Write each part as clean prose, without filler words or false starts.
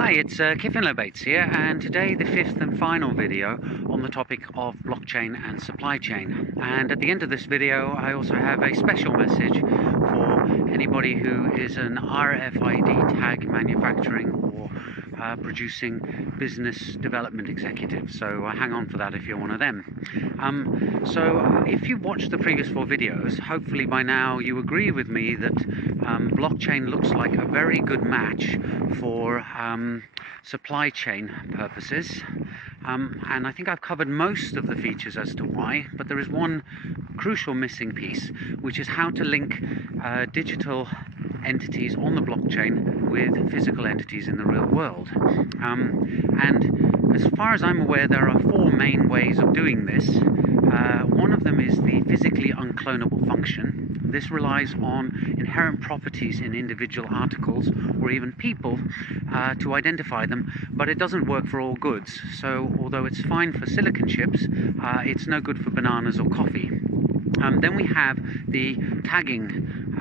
Hi, it's Kiffin Lobates here, and today the fifth and final video on the topic of blockchain and supply chain. And at the end of this video I also have a special message for anybody who is an RFID tag manufacturing or producing business development executive. So hang on for that if you're one of them. So if you watched the previous four videos, hopefully by now you agree with me that blockchain looks like a very good match for supply chain purposes. And I think I've covered most of the features as to why, but there is one crucial missing piece, which is how to link digital entities on the blockchain with physical entities in the real world. And as far as I'm aware, there are four main ways of doing this. One of them is the physically unclonable function. This relies on inherent properties in individual articles or even people to identify them, but it doesn't work for all goods. So although it's fine for silicon chips, it's no good for bananas or coffee. Then we have the tagging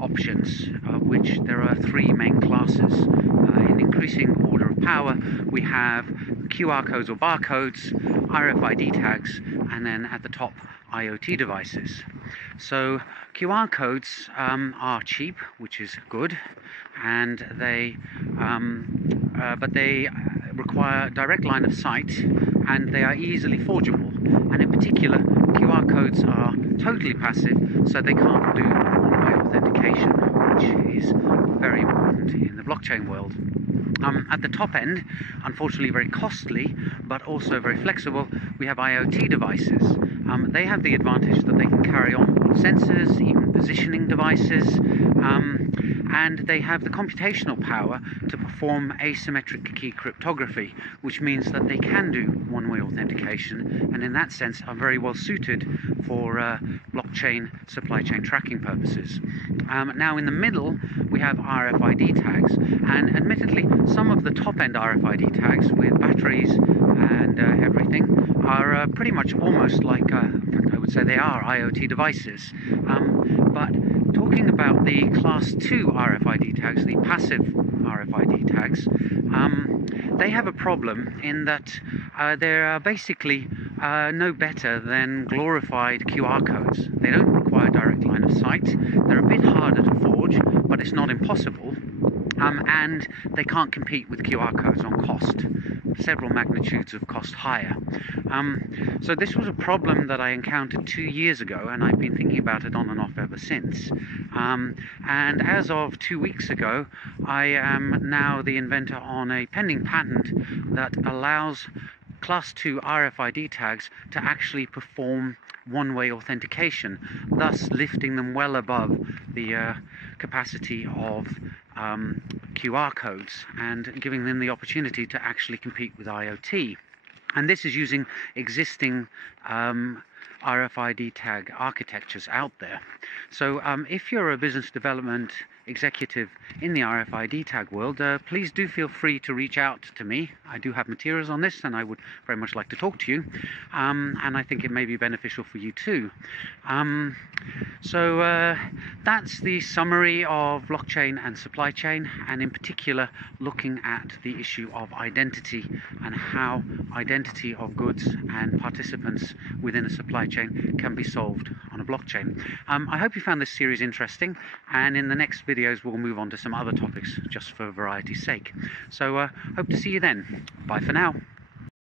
options, of which there are three main classes. In increasing order of power, we have QR codes or barcodes, RFID tags, and then at the top, IoT devices. So QR codes are cheap, which is good, and but they require direct line of sight, and they are easily forgeable. And in particular, QR codes are totally passive, so they can't do one-way authentication, which is very important in the blockchain world. At the top end, unfortunately very costly, but also very flexible, we have IoT devices. They have the advantage that they can carry on sensors, even positioning devices, and they have the computational power to perform asymmetric key cryptography, which means that they can do one-way authentication, and in that sense are very well suited for blockchain supply chain tracking purposes. Now in the middle we have RFID tags, and admittedly some of the top-end RFID tags with batteries and everything are pretty much almost like, in fact I would say they are IoT devices. But talking about the class 2 RFID tags, the passive RFID tags, they have a problem in that they're basically no better than glorified QR codes. They don't require direct line of sight, they're a bit harder to forge, but it's not impossible, and they can't compete with QR codes on cost, several magnitudes of cost higher. So this was a problem that I encountered 2 years ago, and I've been thinking about it on and off ever since. And as of 2 weeks ago, I am now the inventor on a pending patent that allows Class 2 RFID tags to actually perform one-way authentication, thus lifting them well above the capacity of QR codes and giving them the opportunity to actually compete with IoT. And this is using existing RFID tag architectures out there. So if you're a business development executive in the RFID tag world, please do feel free to reach out to me. I do have materials on this, and I would very much like to talk to you, and I think it may be beneficial for you too. So that's the summary of blockchain and supply chain, and in particular looking at the issue of identity and how identity of goods and participants within a supply chain can be solved on a blockchain. I hope you found this series interesting, and in the next videos we'll move on to some other topics just for variety's sake. So hope to see you then. Bye for now.